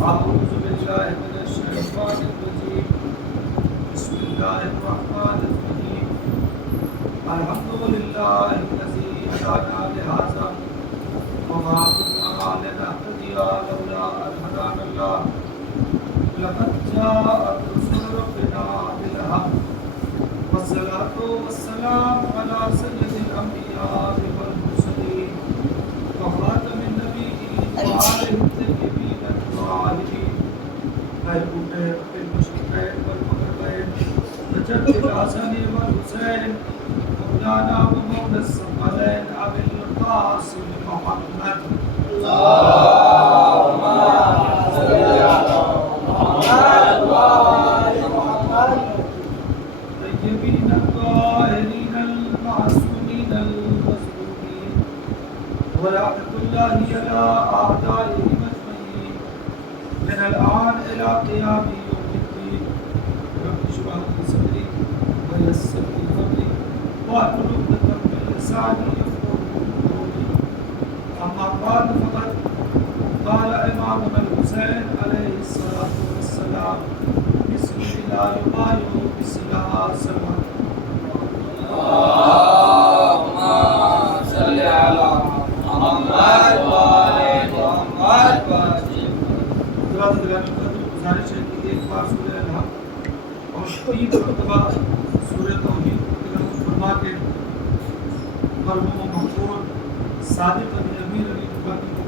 أعوذ بالله من الشيطان الرجيم بسم الله الرحمن الرحيم الحمد لله الذي هدانا لهذا وما كنا لنهتدي لولا أن هدانا الله لقد جاءت رسل ربنا بالحق والصلاة والسلام على سيد الأنبياء والمرسلين وخاتم النبيين وآله الطيبين الطاهرين الأولين بالمشرقين والمغربين وجد الحسن والحسين مولانا ومولى الثقلين أبي القاسم محمد اللهم صل على محمد وآل محمد طيبين الطاهرين المعصومين المظلومين ولعنة الله على أعدائهم أجمعين من الآن إلى قيام يوم الدين رب اشرح لي صدري ويسر لي أمري واحلل عقدة من لساني يفقهوا قولي أما بعد فقد قال إمامنا الحسين عليه الصلاة والسلام بسم الله يبايع بسلها سلام اللهم صل على محمد وآل محمد حضرات گرامی قدر گزارش ہے کہ ایک بار سورہ الحق اور کئی مرتبہ سورہ توحید تلاوت فرما کے مرحوم و مغفور صادق امیر علی بخاری کو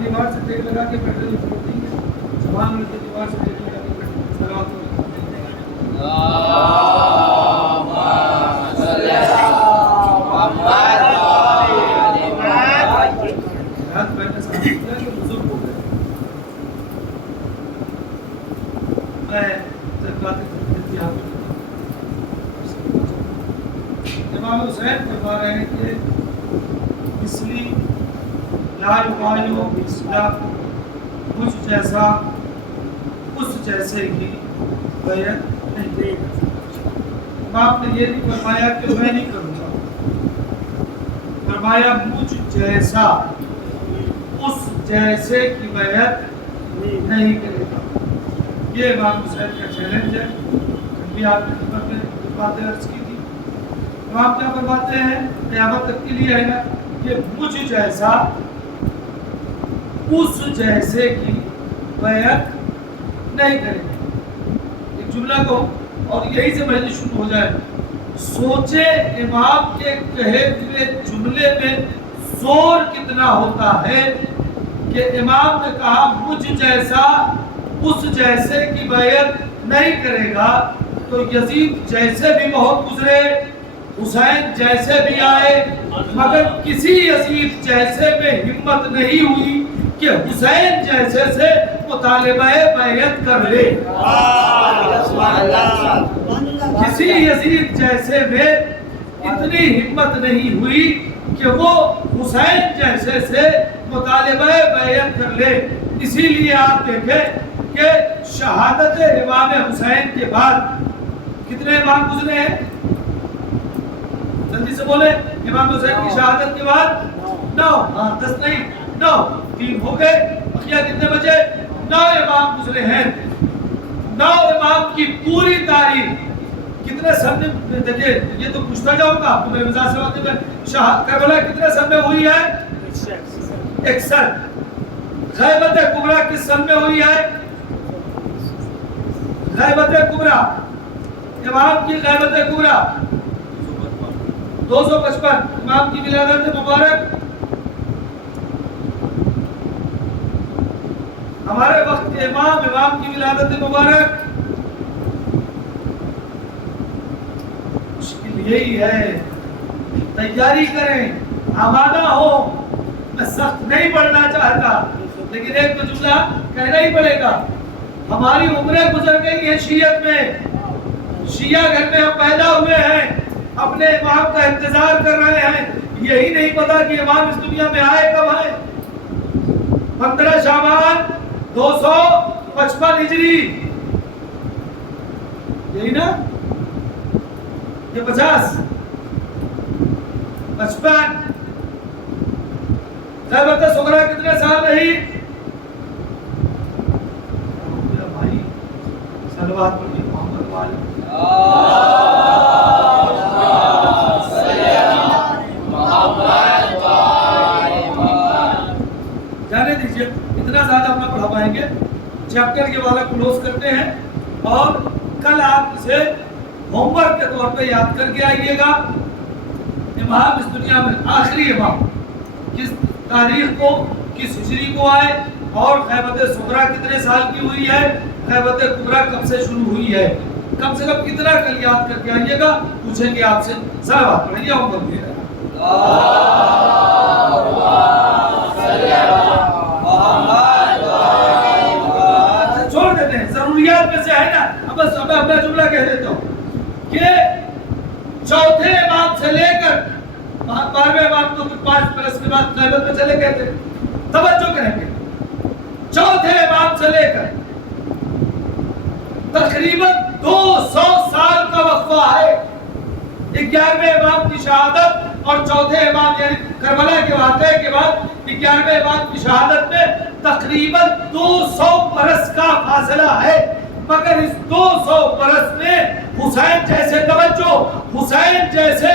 دیوار سے ٹیک لگا کے بیٹھ رہی ہوتی ہے زبان میں دیوار سے ٹیک لگا کے بیٹھ سلام اللهم صل على محمد وآل محمد ہاتھ بیٹھے ساتھ کیا کہ بزرگ ہو گئے میں جب باتیں کرتی آپ امام حسین فرما رہے ہیں کہ مثلی لا یبایع مثلا مجھ جیسا اس جیسے ہی بیعت نہیں دے گا آپ نے یہ نہیں فرمایا کہ میں نہیں کروں گا فرمایا مجھ جیسا اس جیسے کی بیعت نہیں کرے گا یہ امام حسین کا چیلنج ہے بھی آپ نے خدمت میں باتیں عرض کی تھی امام کیا فرماتے ہیں قیامت تک کے لیے ہے نا کہ مجھ جیسا اس جیسے کی بیعت نہیں کرے گا ایک جملہ کو اور یہی سے مجلس شروع ہو جائے سوچے امام کے کہے ہوئے جملے میں زور کتنا ہوتا ہے کہ امام نے کہا مجھ جیسا اس جیسے کی بیعت نہیں کرے گا تو یزید جیسے بھی بہت گزرے حسین جیسے بھی آئے مگر کسی یزید جیسے میں ہمت نہیں ہوئی کہ حسین جیسے سے مطالبہ بیعت کر لے کسی یزید جیسے میں اتنی ہمت نہیں ہوئی کہ وہ حسین جیسے سے مطالبہ بیعت کر لے اسی لیے آپ دیکھیں کہ شہادت امام حسین کے بعد کتنے امام گزرے ہیں جلدی سے بولے امام حسین کی شہادت کے بعد 9 10 نہیں 9 3 ہو گئے بقیہ کتنے بچے 9 امام گزرے ہیں 9 امام کی پوری تاریخ کتنے سن میں دیکھیں یہ تو پوچھتا جاؤں گا تو میرے مزاج سے بات ہے کربلا کتنے سن میں ہوئی ہے 61 غیبت کبریٰ کس سن میں ہوئی ہے غیبت کبریٰ امام کی غیبت کبریٰ 255 امام کی ولادت مبارک ہمارے وقت کے امام کی ولادت مبارک مشکل یہی ہے تیاری کریں آمادہ ہو میں سخت نہیں پڑھنا چاہتا لیکن ایک تو جملہ کہنا ہی پڑے گا ہماری عمریں گزر گئی ہیں شیعت میں شیعہ گھر میں ہم پیدا ہوئے ہیں اپنے امام کا انتظار کر رہے ہیں یہی نہیں پتا کہ امام اس دنیا میں آئے کب آئے 15 شعبان 255 ہجری یہی نا یہ 50 55 غیبت صغریٰ کتنے سال رہی بھائی صلوات پڑھیے محمد والے جانے دیجئے اتنا زیادہ ہم نہ پڑھا پائیں گے چیپٹر یہ والا کلوز کرتے ہیں اور کل آپ اسے ہوم ورک کے طور پہ یاد کر کے آئیے گا امام اس دنیا میں آخری امام کس تاریخ کو کس ہجری کو آئے اور غیبت صغریٰ کتنے سال کی ہوئی ہے غیبت کبریٰ کب سے شروع ہوئی ہے کم سے کم کتنا کل یاد کر کے آئیے گا پوچھیں گے آپ سے صلوات پڑھیے ہوم ورک دے چھوڑ دیتے ہیں ضروریات میں سے ہے نا اب بس میں اپنا جملہ کہہ دیتا ہوں کہ چوتھے امام سے لے کر 12ویں امام تو 5 برس کے بعد غیبت میں چلے گئے تھے توجہ کریں گے چوتھے امام سے لے کر تقریباً 200 سال کا وقفہ ہے 11ویں امام کی شہادت اور چوتھے امام یعنی کربلا کے واقعے کے بعد 11ویں امام کی شہادت میں تقریباً 200 برس کا فاصلہ ہے مگر اس 200 برس میں حسین جیسے توجہ حسین جیسے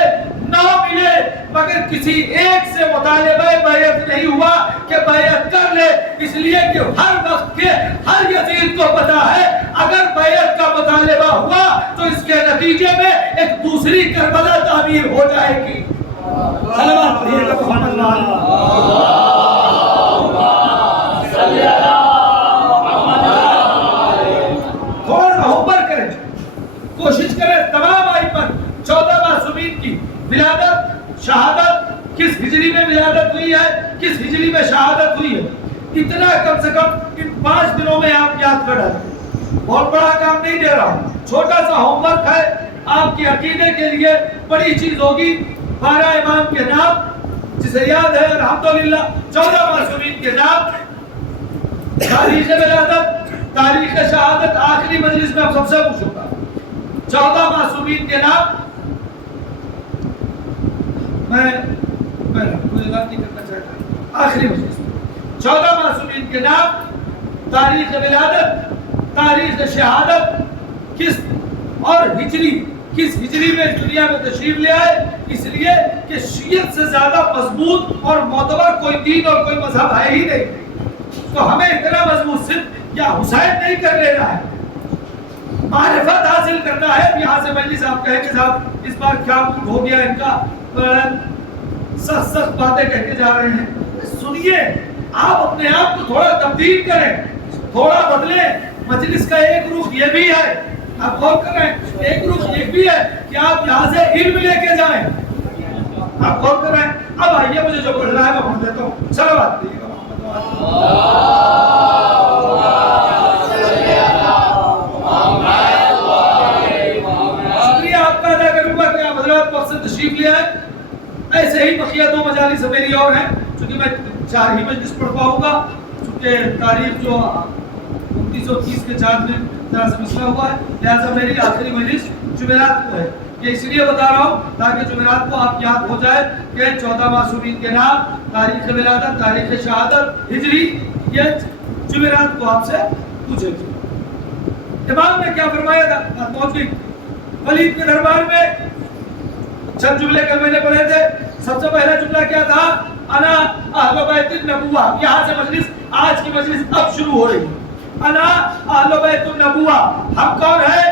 نہ ملے مگر کسی ایک سے مطالبہ بیعت نہیں ہوا کہ بیعت کر لے اس لیے کہ ہر وقت کے ہر یزید کو پتا ہے اگر بیعت کا مطالبہ ہوا تو اس کے نتیجے میں ایک دوسری کربلا تعمیر ہو جائے گی صلوات پڑھیے گا محمد تھوڑا ہوم ورک کریں کوشش کریں تمام آئی پر 14 معصومین کی ولادت شہادت کس ہجری میں ولادت ہوئی ہے کس ہجری میں شہادت ہوئی ہے اتنا کم سے کم ان 5 دنوں میں آپ یاد کر ڈالیں بہت بڑا کام نہیں دے رہا ہوں چھوٹا سا ہوم ورک ہے آپ کے عقیدے کے لیے بڑی چیز ہوگی 12 امام کے نام جسے یاد ہے الحمدللہ 14 معصومین کے نام تاریخ ولادت تاریخ شہادت آخری مجلس میں آپ سب سے پوچھوں گا 14 معصومین کے نام میں کوئی اعلان نہیں کرنا چاہتا آخری مجلس میں 14 معصومین کے نام تاریخ ولادت تاریخ شہادت کس اور ہجری کس ہجری میں دنیا میں تشریف لے آئے اس لیے کہ شیعت سے زیادہ مضبوط اور معتبر کوئی دین اور کوئی مذہب ہے ہی نہیں تو ہمیں اتنا مضبوط صرف یا حسین نہیں کر لینا ہے معرفت حاصل کرنا ہے یہاں سے مجلس آپ کہیں کہ صاحب اس بار کیا موڈ ہو گیا ان کا سخت سخت باتیں کہہ کے جا رہے ہیں سنیے آپ اپنے آپ کو تھوڑا تبدیل کریں تھوڑا بدلیں مجلس کا ایک رخ یہ بھی ہے آپ غور کر رہے ہیں ایک رخ یہ بھی ہے کہ آپ یہاں سے علم لے کے جائیں آپ غور کر رہے ہیں اب آئیے مجھے جو پڑھنا ہے میں پڑھ دیتا ہوں صلوات دیجیے گا شکریہ آپ کا ادا کروں گا کہ آپ حضرات وقت سے تشریف لے آئے ایسے ہی بقیہ 2 مجالس میری اور ہیں چونکہ میں 4 ہی مجلس پڑھ پاؤں گا چونکہ تاریخ جو 2930 کے 4 میں ذرا سا مسئلہ ہوا ہے لہٰذا میری آخری مجلس جمعرات کو ہے یہ اس لیے بتا رہا ہوں تاکہ جمعرات کو آپ یاد ہو جائے کہ 14 معصومین کے نام تاریخ ولادت تاریخ شہادت ہجری یہ جمعرات کو آپ سے پوچھے گی امام نے کیا فرمایا تھا بات پہنچ گئی ولید کے دربار میں چند جملے کل میں نے پڑھے تھے سب سے پہلا جملہ کیا تھا انا اہل بیت النبوہ یہاں سے مجلس آج کی مجلس اب شروع ہو رہی ہے انا اہل بیت النبوہ ہم کون ہیں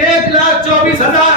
1,24,000।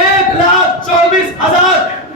1,24,000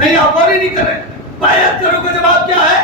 نہیں آپ فوری نہیں کر رہے. بیعت کرو کا جواب کیا ہے؟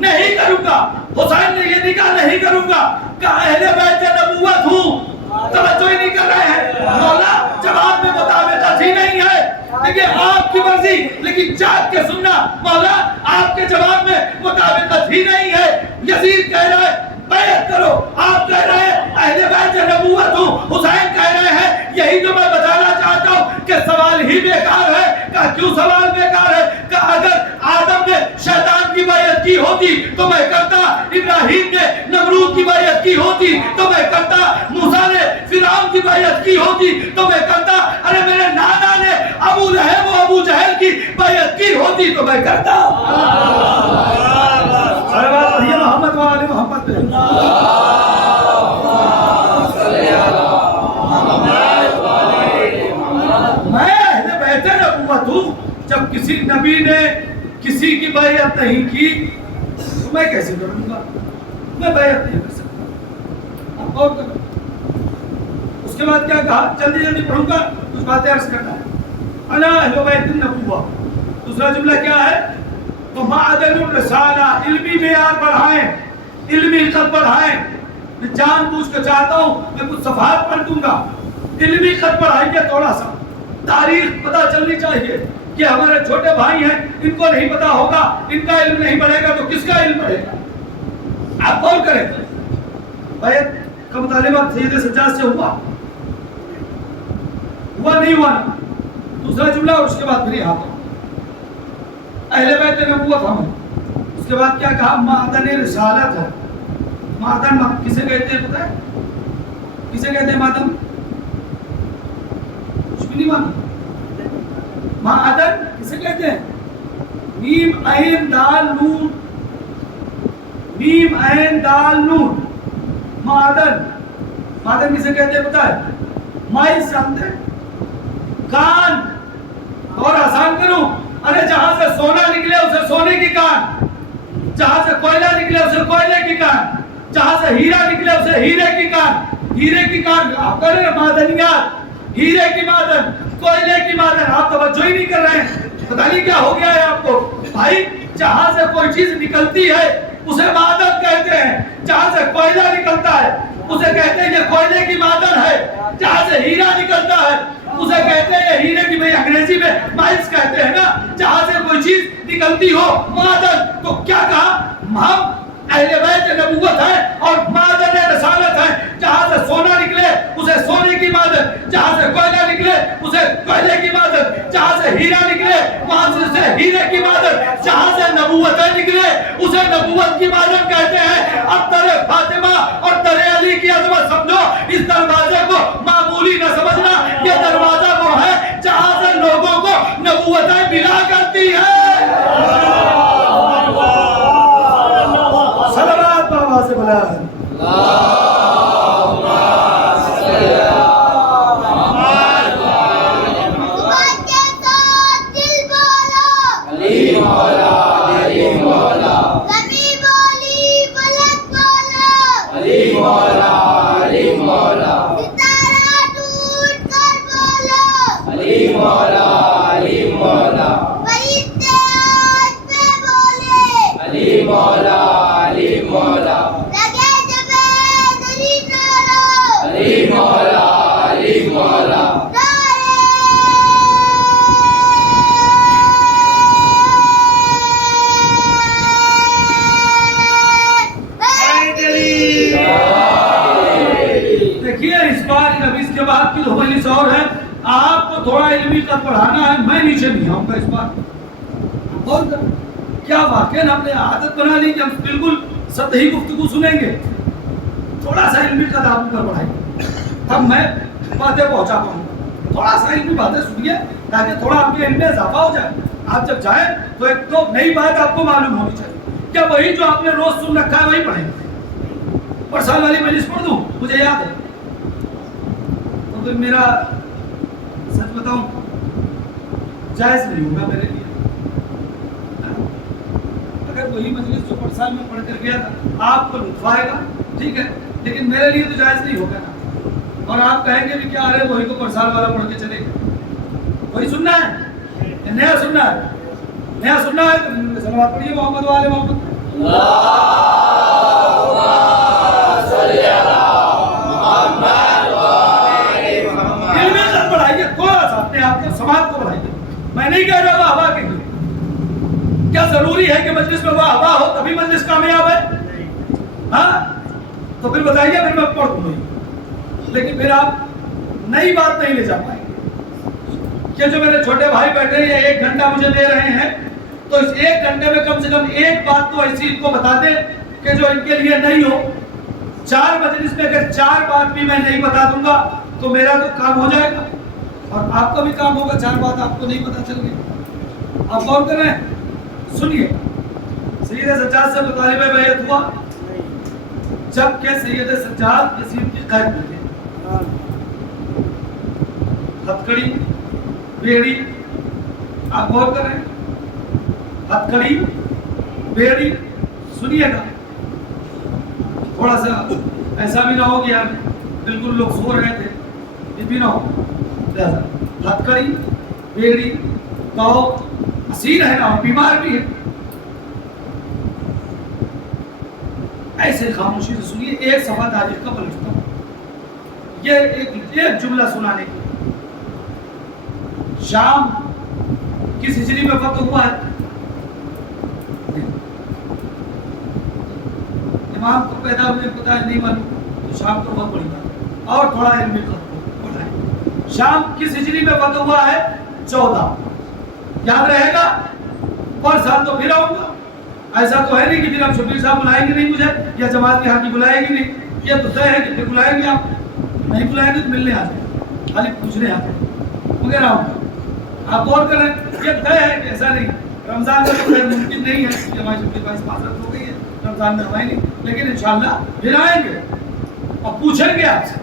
نہیں کروں گا. حسین نے یہ نہیں کہا نہیں کروں گا، کہا اہل بیت نبوت ہوں. توجہ ہی نہیں کر رہے ہیں. مولا جواب میں مطابقت ہی نہیں ہے. دیکھیں آپ کی مرضی لیکن جاگ کے سننا. مولا آپ کے جواب میں مطابقت ہی نہیں ہے. یزید کہہ رہا ہے بیعت کرو، آپ کہہ رہے ہیں اہل بیت نبوت ہوں. حسین کہہ رہے ہیں یہی تو میں بتانا چاہتا ہوں کہ سوال ہی بیکار ہے. کہا کیوں سوال بیکار ہے؟ کہا اگر آدم نے شیطان کی بیعت کی ہوتی تو میں کرتا، ابراہیم نے نمرود کی بیعت کی ہوتی تو میں کرتا، موسیٰ نے فرعون کی بیعت کی ہوتی تو میں کرتا، ارے میرے نانا نے ابو لہب و ابو جہل کی بیعت کی ہوتی تو میں کرتا. محمد و آل محمد میں اہل بیت نبوت ہوں. جب کسی نبی نے کسی کی بیعت نہیں کی تو میں کیسے کروں گا؟ میں بیعت نہیں کر سکتا. اب غور کرو. اس کے بعد کیا کہا؟ جلدی جلدی پڑھوں گا، کچھ باتیں عرض کرنا ہے. انا اہل بیت النبوۃ. دوسرا جملہ کیا ہے؟ تو معدن الرسالہ، علمی معیار بڑھائیں، علمی خط بڑھائیں. میں جان بوجھ کے چاہتا ہوں میں کچھ صفحات پڑھ دوں گا. علمی خط بڑھائیے، تھوڑا سا تاریخ پتہ چلنی چاہیے کہ ہمارے چھوٹے بھائی ہیں، ان کو نہیں پتا ہوگا، ان کا علم نہیں بڑھے گا تو کس کا علم بڑھے گا؟ آپ غور کریں. بیعت کا مطالبہ سید سجاد سے ہوا نہیں ہوا؟ دوسرا جملہ اور اس کے بعد پھر یہاں اہل بیت نبوت ہم. اس کے بعد کیا کہا؟ معدن رسالت ہے. معدن کسے کہتے ہیں پتہ ہے؟ کسے کہتے ہیں معدن؟ کچھ بھی نہیں معلوم. معدن کسے کہتے ہیں؟ میم عین دال نون، میم عین دال نون. معدن، معدن کسے کہتے ہیں پتہ ہے؟ مائی سمجھے کان. اور آسان کروں، ارے جہاں سے سونا نکلے اسے سونے کی کان، جہاں سے کوئلہ نکلے اسے کوئلے کی کان، جہاں سے ہیرا نکلے اسے ہیرے کی کان. ہیرے کی کان آپ کہہ رہے ہیں معدنیات، ہیرے کی معدن، کوئلے کی معدن. آپ توجہ ہی نہیں کر رہے ہیں. پتہ نہیں کیا ہو گیا ہے آپ کو. بھائی جہاں سے کوئی چیز نکلتی ہے اسے معدن کہتے ہیں. جہاں سے کوئلہ نکلتا ہے اسے کہتے ہیں یہ کوئلے کی معدن ہے. جہاں سے ہیرا نکلتا ہے اسے کہتے ہیں یہ ہیرے کی. بھئی انگریزی میں مائنس کہتے ہیں نا. جہاں سے کوئی چیز نکلتی ہو معدن. تو کیا کہا؟ ہم اہل بیت نبوت ہیں اور معدن رسالت ہیں. جہاں سے سونا نکلے اسے سونے کی معدن، جہاں سے کوئلہ نکلے اسے کوئلے کی معدن، جہاں سے ہیرا نکلے وہاں سے ہیرے کی معدن، جہاں سے نبوتیں نکلے اسے نبوت کی معدن کہتے ہیں. اب در فاطمہ اور در علی کی عظمت سمجھو. اس دروازے کو معمولی نہ سمجھنا. یہ دروازہ وہ ہے جہاں سے لوگوں کو نبوتیں ملا کرتی ہیں. صلوات بابا سے بلا اور ہے. آپ کو تھوڑا علمی قد پڑھانا ہے، میں نیچے نہیں آؤں گا اس بار. اور کیا واقعا ہم نے عادت بنا لی کہ ہم بالکل سطحی گفتگو سنیں گے. تھوڑا سا علمی قد آپ پر بڑھائیں تب میں باتیں پہنچا پاؤں گا. تھوڑا سا علمی باتیں سنیے تاکہ تھوڑا آپ کے علم میں اضافہ ہو جائے. آپ جب جائیں تو ایک تو نئی بات آپ کو معلوم ہونی چاہیے. کیا وہی جو آپ نے روز سن رکھا ہے وہی پڑھیں گے؟ پرسال والی مجلس پڑھ دوں؟ مجھے یاد ہے تو میرا سچ بتاؤں جائز نہیں ہوگا میرے لیے. اگر وہی مجلس جو پرسال میں پڑھ کر گیا تھا آپ کو لطف آئے گا ٹھیک ہے، لیکن میرے لیے تو جائز نہیں ہوگا نا. اور آپ کہیں گے بھی کیا ارے وہی تو پرسال والا پڑھ کے چلے گا، وہی سننا ہے. نیا سننا ہے تو صلوات پڑھیے محمد والے محمد. علم عزت بڑھائیے تھوڑا سا اپنے آپ کو سماج کو بڑھائیے. میں نہیں کہہ رہا واہ کے لیے. کیا ضروری ہے کہ مجلس میں واہ ہو تبھی مجلس کامیاب ہے؟ ہاں تو پھر بتائیے, پھر میں پڑھ دوں. لیکن پھر آپ نئی بات نہیں لے جا پائیں گے کہ جو میرے چھوٹے بھائی بیٹھے ہیں 1 گھنٹہ مجھے دے رہے ہیں تو اس 1 گھنٹے میں کم سے کم ایک بات تو ایسی ان کو بتا دیں کہ جو ان کے لیے نہیں ہو. 4 مجلس میں اگر 4 بات بھی میں نہیں بتا دوں گا تو میرا تو کام ہو جائے گا اور آپ کا بھی کام ہوگا. 4 بات آپ کو نہیں پتا چل گئی. آپ غور کر رہے ہیں, سنیے. سید سجاد سے مطالبہ بیعت ہوا جب کہ سید سجاد یزید کی قید میں تھے. ہتھکڑی بیڑی, آپ غور کر رہے ہیں, ہتھکڑی بیڑی. سنیے گا تھوڑا سا, ایسا بھی نہ ہو کہ یار بالکل لوگ سو رہے تھے, یہ بھی نہ ہو. ہتھکڑی بیڑی تو اسیر ہے نا, بیمار بھی ہے. ایسے خاموشی سے سنیے. ایک صفحہ تاریخ کا پلٹتا ہوں, یہ ایک جملہ سنانے کی. شام کس ہجری میں فتح ہوا ہے؟ امام کو پیدا ہوئے پتا ہے نہیں معلوم تو شام تو بہت بڑی بات ہے. اور تھوڑا علمی پڑھائیں. شام کس ہجری میں فتح ہوا ہے؟ 14. یاد رہے گا؟ پر سال تو پھر آؤں گا. ایسا تو ہے نہیں کہ پھر آپ شبیر صاحب بلائیں گے نہیں مجھے, یا جماعت کے حامی بلائے گی نہیں. یہ تو طے ہے کہ پھر بلائیں گے. آپ نہیں بلائیں گے تو ملنے آ جائیں, خالی پوچھنے آتے ہیں مگر آؤں گا. آپ غور کریں, یہ طے ہے کہ ایسا نہیں. رمضان میں تو ممکن نہیں ہے کہ ہماری شبیر بھائی معذرت ہو گئی ہے, رمضان میں ہمیں نہیں, لیکن انشاءاللہ پھر آئیں گے اور پوچھیں گے آپ سے.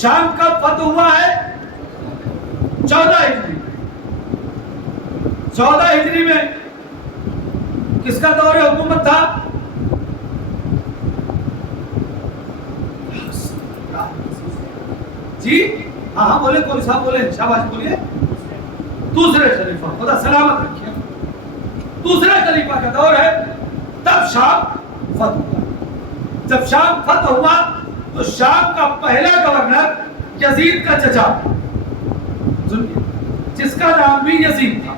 شام کب فتح ہوا ہے؟ 14 ہجری. 14 ہجری میں کس کا دور حکومت تھا؟ جی ہاں بولے, کوئی صاحب بولے, شاباش بولیے. دوسرے خلیفہ, خدا سلامت رکھیے, دوسرے خلیفہ کا دور ہے. تب شام فتح ہوا. جب شام فتح ہوا تو شام کا پہلا گورنر یزید کا چچا, جس کا نام بھی یزید تھا.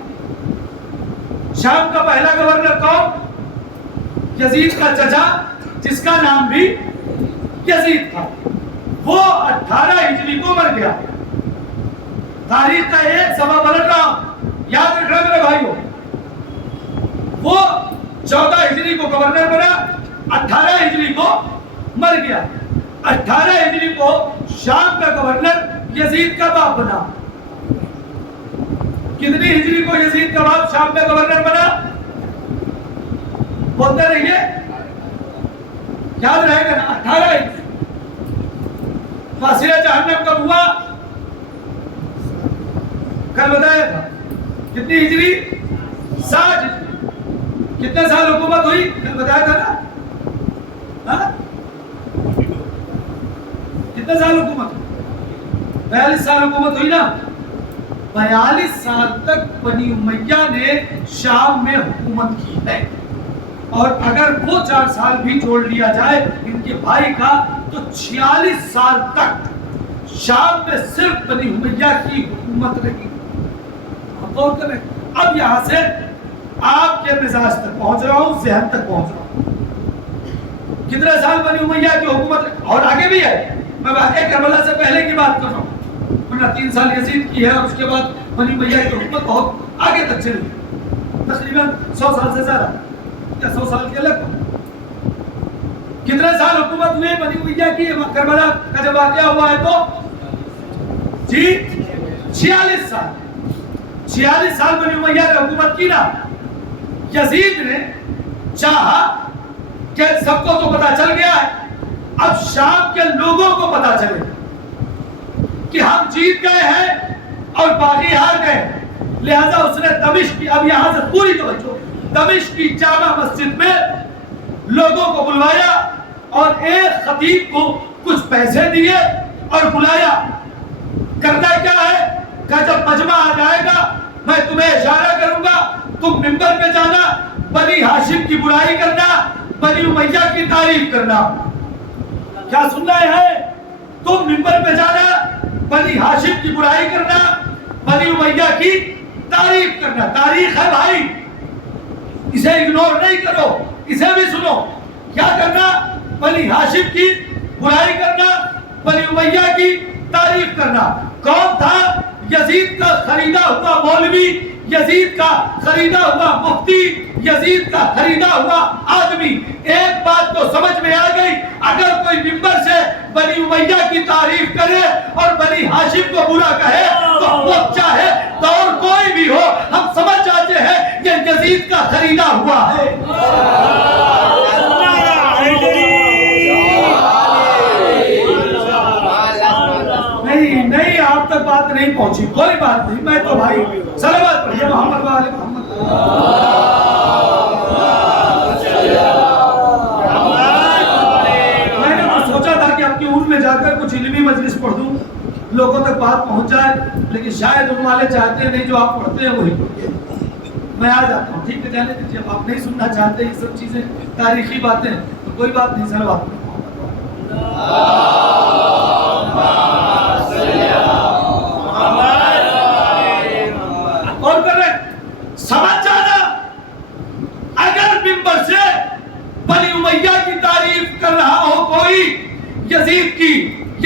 شام کا پہلا گورنر کون؟ یزید کا چچا جس کا نام بھی یزید تھا. وہ 18 ہجری کو مر گیا. تاریخ کا ایک صفحہ پلٹ رہا ہوں, یاد رکھنا میرے بھائیوں. وہ 14 ہجری کو گورنر بنا, 18 ہجری کو مر گیا. 18 ہجری کو شام کا گورنر یزید کا باپ بنا. کتنی ہجری کو یزید کا باپ شام کا گورنر بنا؟ بولتے رہیے, یاد رہے گا نا. 18 ہجری. فاصلہ جہنم کب ہوا؟ کل بتایا تھا. کتنی ہجری؟ 60 ہجری. کتنے سال حکومت ہوئی؟ کل بتایا تھا نا. کتنے سال حکومت ہوئی؟ 42 سال حکومت ہوئی نا. 42 سال تک بنی امیہ نے شام میں حکومت کی ہے. اور اگر وہ 4 سال بھی جوڑ لیا جائے ان کے بھائی کا تو 46 سال تک شام میں صرف بنی امیہ کی حکومت رہی. آپ غور کریں. اب یہاں سے آپ کے مزاج تک پہنچ رہا ہوں, ذہن تک پہنچ رہا ہوں. کتنے سال بنی امیہ کی حکومت, اور آگے بھی ہے. میں واقعہ کربلا سے پہلے کی بات کر رہا ہوں. 3 سال یزید کی ہے اور اس کے بعد بنی امیہ کی حکومت بہت آگے تک چلی, تقریباً 100 سال سے زیادہ یا 100 سال کے الگ. کتنے سال حکومت ہوئے بنی امیہ کی؟ کربلا کا جب واقعہ ہوا ہے تو جی 46 سال. 46 سال بنی امیہ نے حکومت کی نا. یزید نے چاہا کہ سب کو تو پتا چل گیا ہے, اب شام کے لوگوں کو پتا چلے کہ ہم جیت گئے ہیں اور باقی ہار گئے. لہذا اس نے دمشق کی, اب یہاں سے پوری توجہ, دمشق کی جامع مسجد میں لوگوں کو بلوایا اور ایک خطیب کو کچھ پیسے دیے اور بلایا. کرنا کیا ہے کہ جب مجمع آ جائے گا میں تمہیں اشارہ کروں گا، تم منبر پہ جانا، بنی ہاشم کی برائی کرنا، بنی امیہ کی تعریف کرنا۔ کیا سن رہے ہیں؟ تم منبر پہ جانا، بنی ہاشم کی برائی کرنا، بنی امیہ کی تعریف کرنا۔ تاریخ ہے بھائی، اسے اگنور نہیں کرو، اسے بھی سنو۔ کیا کرنا؟ بنی ہاشم کی برائی کرنا، بنی امیہ کی تعریف کرنا۔ کون تھا؟ یزید کا خریدا ہوا مولوی، یزید کا خریدا ہوا مفتی، یزید کا خریدا ہوا آدمی۔ ایک بات تو سمجھ میں آ گئی، اگر کوئی منبر سے بنی امیہ کی تعریف کرے اور بنی ہاشم کو برا کہے تو وہ چاہے دور کوئی بھی ہو، ہم سمجھ جاتے ہیں یہ یزید کا خریدا ہوا ہے۔ نہیں آپ تک بات نہیں پہنچی، کوئی بات نہیں، میں تو بھائی صلوات پڑھیے محمد والے محمد۔ میں نے تو سوچا تھا کہ اب کی عود میں جا کر کچھ علمی مجلس پڑھ دوں، لوگوں تک بات پہنچ جائے، لیکن شاید ان والے چاہتے ہیں نہیں جو آپ پڑھتے ہیں وہی پڑھیے۔ میں آ جاتا ہوں، ٹھیک ہے، جانے دیجیے، اب آپ نہیں سننا چاہتے یہ سب چیزیں تاریخی باتیں تو کوئی بات نہیں، صلوات پڑھیے۔ اور کر رہے سمجھ جانا، اگر منبر سے بنی امیہ کی تعریف کر رہا ہو کوئی، یزید کی،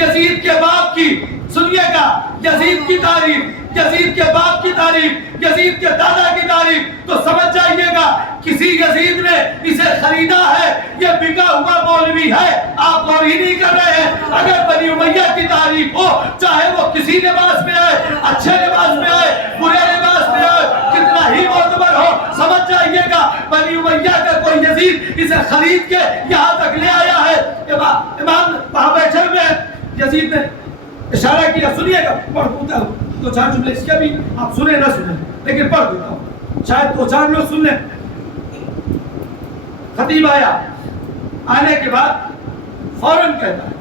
یزید کے باپ کی، سنیے گا، یزید کی تعریف، یزید کے باپ کی تعریف، یزید کے دادا کی تعریف، تو سمجھ جائیے گا کسی یزید نے اسے خریدا ہے، یہ بکا ہوا مولوی ہے، آپ غور ہی نہیں کر رہے ہیں۔ اگر بنی امیہ کی تعریف ہو، چاہے وہ کسی لباس میں آئے، اچھے لباس میں آئے، برے لباس میں آئے، کتنا ہی معتبر ہو، سمجھ جائیے گا بنی امیہ کا کوئی یزید اسے خرید کے یہاں تک لے آیا ہے۔ امام وہاں بیٹھے ہوئے یزید نے اشارہ کیا، سنیے گا، پڑھ دیتا ہوں دو چار جملے، اس کے بھی آپ سنیں نہ سنیں لیکن پڑھ دیتا ہوں، شاید دو چار لوگ سن لیں۔ خطیب آیا، آنے کے بعد فوراً کہتا ہے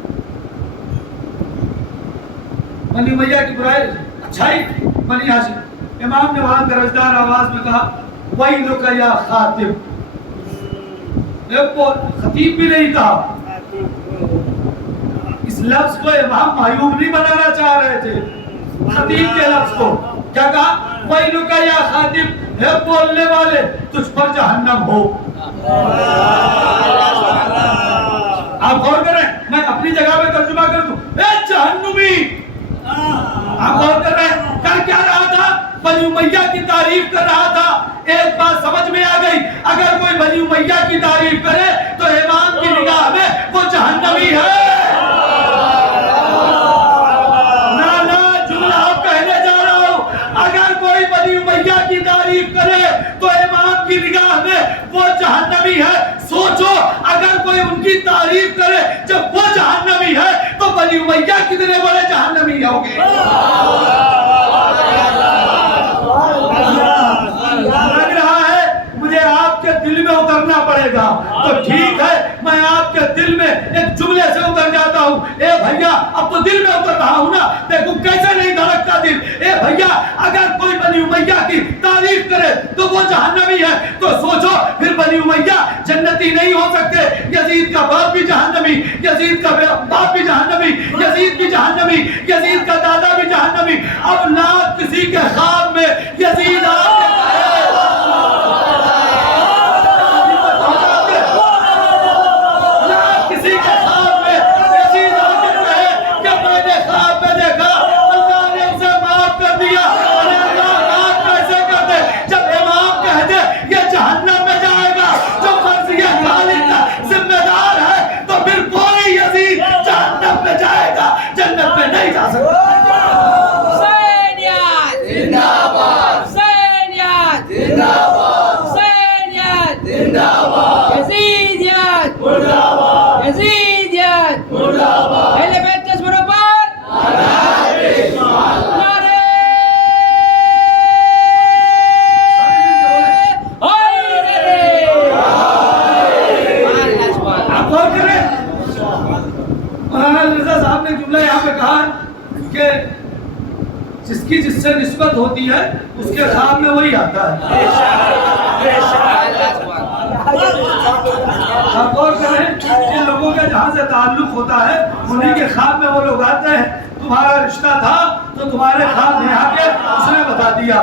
بنی امیہ کی برائی اچھائی بنی ہاشم۔ امام نے وہاں گرجدار آواز میں کہا وَيْلُكَ يَا خَاتِب، خطیب بھی نہیں کہا، اس لفظ کو امام معیوب نہیں بنانا چاہ رہے تھے، خطیب کے لفظ کو کیا کہا؟ وَيْلُكَ يَا خَاتِب، اے بولنے والے تجھ پر جہنم ہو۔ آپ غور کریں، میں اپنی جگہ پہ ترجمہ کر دوں، اے جہنمی۔ آپ غور کر رہے ہیں، کر کیا رہا تھا؟ بنی امیہ کی تعریف کر رہا تھا۔ ایک بات سمجھ میں آ گئی، اگر کوئی بنی امیہ کی تعریف کرے تو امام کی نگاہ میں وہ جہنمی ہے۔ بنی امیہ کی تعریف کرے تو امام کی نگاہ میں وہ جہنمی ہے۔ سوچو اگر کوئی ان کی تعریف کرے جب وہ جہنمی ہے تو بنی امیہ کتنے بڑے جہنمی ہوں گے۔ لگ رہا ہے مجھے آپ کے دل میں اترنا پڑے گا، تو ٹھیک ہے میں آپ کے دل میں ایک جملے سے اتر جاتا ہوں۔ اے بھیا اب تو دل میں اتر رہا ہوں نا، دیکھو کیسے نہیں دھڑکتا دل۔ اے بھیا اگر کوئی بنی امیہ کی تعریف کرے تو وہ جہنمی ہے، تو سوچو پھر بنی امیہ جنتی نہیں ہو سکتے۔ یزید کا باپ بھی جہنمی، یزید کا باپ بھی جہنمی، یزید بھی جہنمی، یزید کا دادا بھی جہنمی۔ اب نہ کسی کے خواب میں یزید جنت میں نہیں جا سکتا۔ حسینیت زندہ باد، حسینیت زندہ باد، حسینیت زندہ باد، یزیدیت مردہ باد، یزیدیت مردہ باد، اہل بیت کے سروں پر نعرہ رسالت، نعرہ حیدر۔ آپ غور کریں، مولانا رضا صاحب نے جملہ یہاں پہ کہا کہ جس کی جس سے نسبت ہوتی ہے اس کے کے خواب میں وہی آتا ہے. آپ غور کریں جن لوگوں کا جہاں سے تعلق ہوتا ہے انہیں کے خواب میں وہ لوگ آتے ہیں. تمہارا رشتہ تھا تو تمہارے خواب میں آ کے اس نے بتا دیا.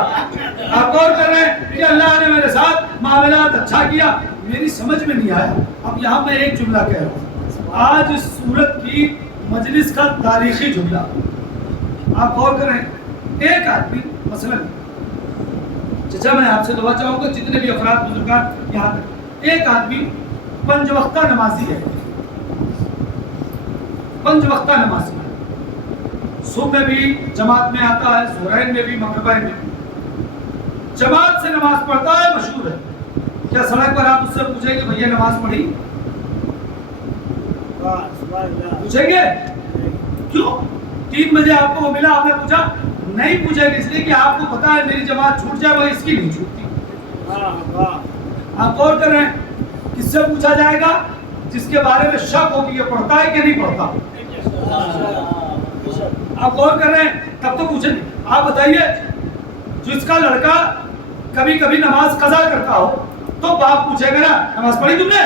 آپ غور کر رہے ہیں کہ اللہ نے میرے ساتھ معاملات اچھا کیا. میری سمجھ میں نہیں آیا. اب یہاں میں ایک جملہ کہہ رہا ہوں, آج اس سورت کی مجلس کا تاریخی جملہ. آپ غور کریں, ایک آدمی مثلا چچا میں آپ سے دعا چاہوں گا جتنے بھی افراد بزرگان یہاں تک, ایک آدمی 5 وقتہ نمازی ہے, 5 وقتہ نمازی ہے, صبح میں بھی جماعت میں آتا ہے, ظہرین میں بھی, مغربین میں بھی جماعت سے نماز پڑھتا ہے, مشہور ہے. کیا سڑک پر آپ اس سے پوچھیں گے بھیا نماز پڑھی؟ پوچھیں گے کیوں؟ 3 بجے آپ کو وہ ملا, آپ نے پوچھا؟ نہیں پوچھیں گے, اس لیے کہ آپ کو پتا ہے میری جماعت چھوٹ جائے وہ اس کی نہیں چھوٹتی. آپ غور کر رہے ہیں کس سے پوچھا جائے گا؟ جس کے بارے میں شک ہو کہ یہ پڑھتا ہے کہ نہیں پڑھتا. آپ غور کر رہے ہیں تب تو پوچھیں گے. آپ بتائیے جس کا لڑکا کبھی کبھی نماز قضا کرتا ہو تو باپ پوچھے گا نا نماز پڑھی تم نے؟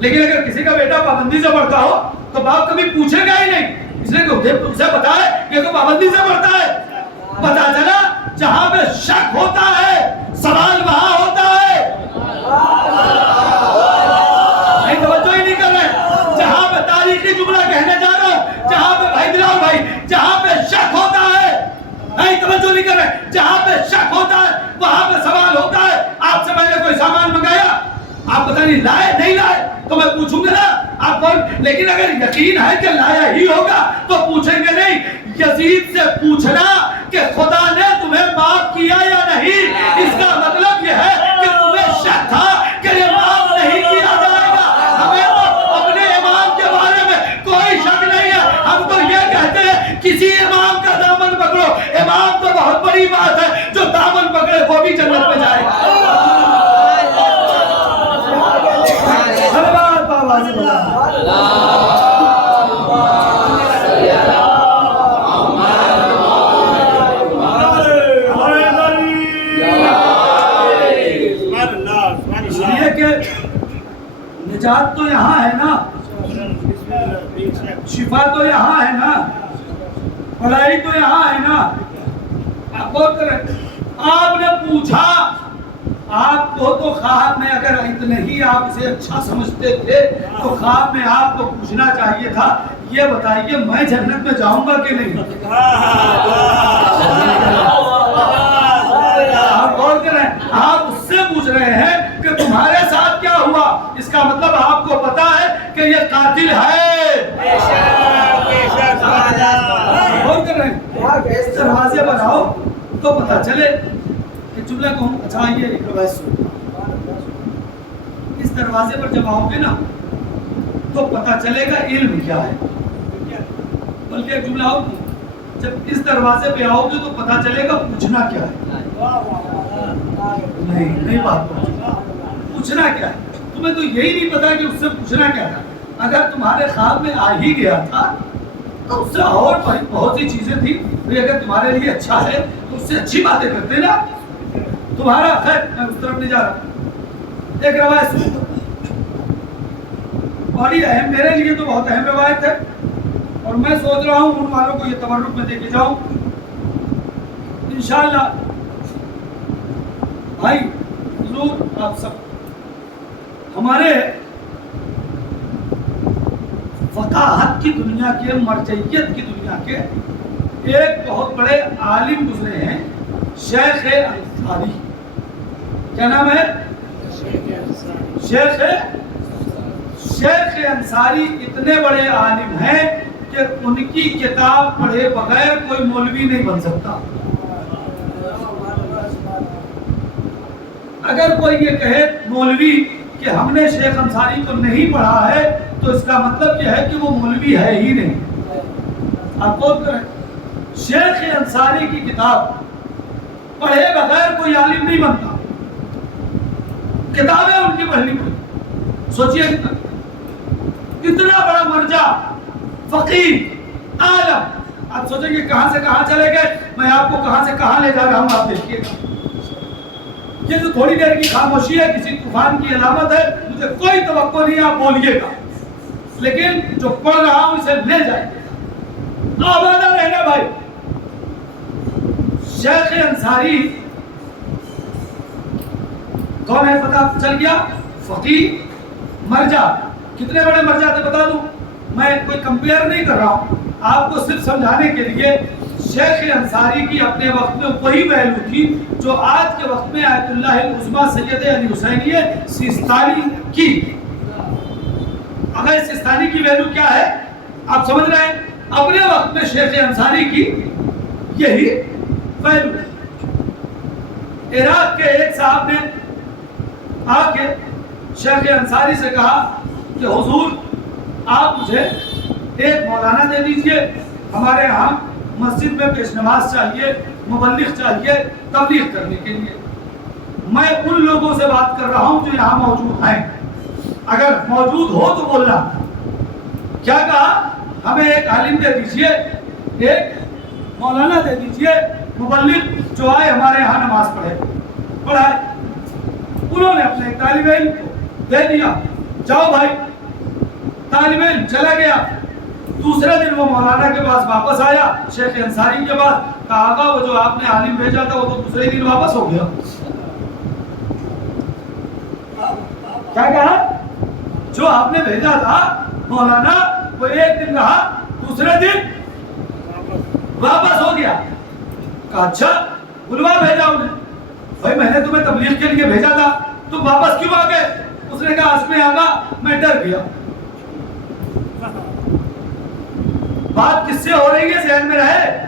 لیکن اگر کسی کا بیٹا پابندی سے پڑھتا ہو تو باپ کبھی پوچھے گا ہی نہیں, اس لیے کہ اسے پتا ہے کہ تو پابندی سے پڑھتا ہے. پتا چلا جہاں پہ شک ہوتا ہے سوال وہاں ہوتا ہے. نہیں توجہ ہی نہیں کر رہے. جہاں پہ تاریخی جملہ کہنے جا رہا ہوں, جہاں پہ بھائی دلاؤ بھائی, جہاں پہ شک ہوتا ہے, نہیں توجہ نہیں کر رہے, جہاں پہ شک ہوتا ہے وہاں پہ سوال ہوتا ہے. آپ سے میں نے کوئی سامان منگایا, آپ پتہ نہیں لائے نہیں لائے تو میں پوچھوں گا نا آپ کون, لیکن اگر یقین ہے کہ لایا ہی ہوگا تو پوچھیں گے نہیں. یزید سے پوچھنا کہ خدا نے تمہیں معاف کیا یا نہیں, اس کا مطلب یہ ہے کہ تمہیں شک تھا کہ یہ معاف نہیں کیا جائے گا. ہمیں تو اپنے امام کے بارے میں کوئی شک نہیں ہے. ہم تو یہ کہتے ہیں کسی امام کا دامن پکڑو. امام تو بہت بڑی بات ہے, جو دامن پکڑے وہ بھی جنت میں جائے گا. نجات تو یہاں ہے نا, شفا تو یہاں ہے نا, بھلائی تو یہاں ہے نا. آپ غور کریں, آپ نے پوچھا, آپ کو تو خواب میں اگر اتنے ہی آپ اسے اچھا سمجھتے تھے تو خواب میں آپ کو پوچھنا چاہیے تھا یہ بتائیے میں جنت میں جاؤں گا کہ نہیں. آپ غور کریں, آپ اس سے پوچھ رہے ہیں کہ تمہارے ساتھ کیا ہوا, اس کا مطلب آپ کو پتا ہے کہ یہ قاتل ہے. غور کر رہے ہیں, اس دروازے پر آؤ تو پتا چلے. ایک جملہ کہوں, اچھا یہ ایک روایت سنو, اس دروازے پر جب آؤ گے نا تو پتا چلے گا علم کیا ہے. بلکہ ایک جملہ اور, جب اس دروازے پہ آؤ گے تو پتا چلے گا پوچھنا کیا ہے. نہیں بات پوچھنا کیا ہے. تمہیں تو یہی نہیں پتا کہ اس سے پوچھنا کیا تھا. اگر تمہارے خواب میں آ ہی گیا تھا تو اس سے اور بہت سی چیزیں تھی. اگر تمہارے لیے اچھا ہے تو اس سے اچھی باتیں کرتے نا. تمہارا خیر, میں اس طرف نہیں جا رہا. ایک روایت سنو, بڑی اہم, میرے لیے تو بہت اہم روایت ہے اور میں سوچ رہا ہوں ان والوں کو یہ تبرک میں دے کے جاؤں انشاءاللہ. بھائی حضور آپ سب ہمارے فقاہت کی دنیا کے, مرجعیت کی دنیا کے ایک بہت بڑے عالم گزرے ہیں, شیخ انصاری. کیا نام ہے؟ شیخ انصاری اتنے بڑے عالم ہیں کہ ان کی کتاب پڑھے بغیر کوئی مولوی نہیں بن سکتا. اگر کوئی یہ کہے مولوی کہ ہم نے شیخ انصاری کو نہیں پڑھا ہے تو اس کا مطلب یہ ہے کہ وہ مولوی ہے ہی نہیں. آپ غور کریں, شیخ انصاری کی کتاب پڑھے بغیر کوئی عالم نہیں بنتا. کتابیں ان کی پڑھنی پڑی. سوچئے اتنا بڑا مرجع, فقیہ, عالم. آپ سوچیں گے کہاں سے کہاں چلے گئے, میں آپ کو کہاں سے کہاں لے جا رہا ہوں, آپ دیکھیے گا. یہ جو تھوڑی دیر کی خاموشی ہے کسی طوفان کی علامت ہے، مجھے کوئی توقع نہیں آپ بولیے گا، لیکن جو پڑھ رہا ہوں اسے لے جائیے. آبادہ رہنا بھائی. شیخ انصاری کون ہے پتہ چل گیا؟ فقیہ مرجع. کتنے بڑے مرجع تھے بتا دوں؟ میں کوئی کمپیئر نہیں کر رہا ہوں، آپ کو صرف سمجھانے کے لیے. شیخ انصاری کی اپنے وقت میں وہی ویلو تھی جو آج کے وقت میں آیت اللہ العظمیٰ سید علی حسینیہ سیستانی کی. اگر سیستانی کی ویلو کیا ہے آپ سمجھ رہے ہیں؟ اپنے وقت میں شیخ انصاری کی یہی ویلو. عراق کے ایک صاحب نے آ کے شیخ انصاری سے کہا کہ حضور آپ مجھے ایک مولانا دے دیجئے، ہمارے ہاں مسجد میں پیش نماز چاہیے، مبلغ چاہیے تبلیغ کرنے کے لیے. میں ان لوگوں سے بات کر رہا ہوں جو یہاں موجود ہیں، اگر موجود ہو تو بولنا. کیا کہا؟ ہمیں ایک عالم دے دیجئے، ایک مولانا دے دیجئے، مبلغ جو آئے ہمارے یہاں نماز پڑھے. پڑھائے. انہوں نے اپنے ایک طالب علم کو دے دیا، جاؤ بھائی. طالب علم چلا گیا. دوسرے دن وہ مولانا کے پاس واپس آیا، شیخ انصاری کے پاس. کہا آقا وہ جو آپ نے عالم بھیجا تھا وہ تو دوسرے دن واپس ہو گیا. کیا کہا؟ جو آپ نے بھیجا تھا مولانا وہ ایک دن رہا، دوسرے دن واپس ہو گیا. کہا اچھا بلوا بھیجا انہیں. بھائی میں نے تمہیں تبلیغ کے لیے بھیجا تھا، تم واپس کیوں آ گئے؟ اس نے کہا اس میں آقا میں ڈر گیا. بات کس سے ہو رہی ہے ذہن میں رہے.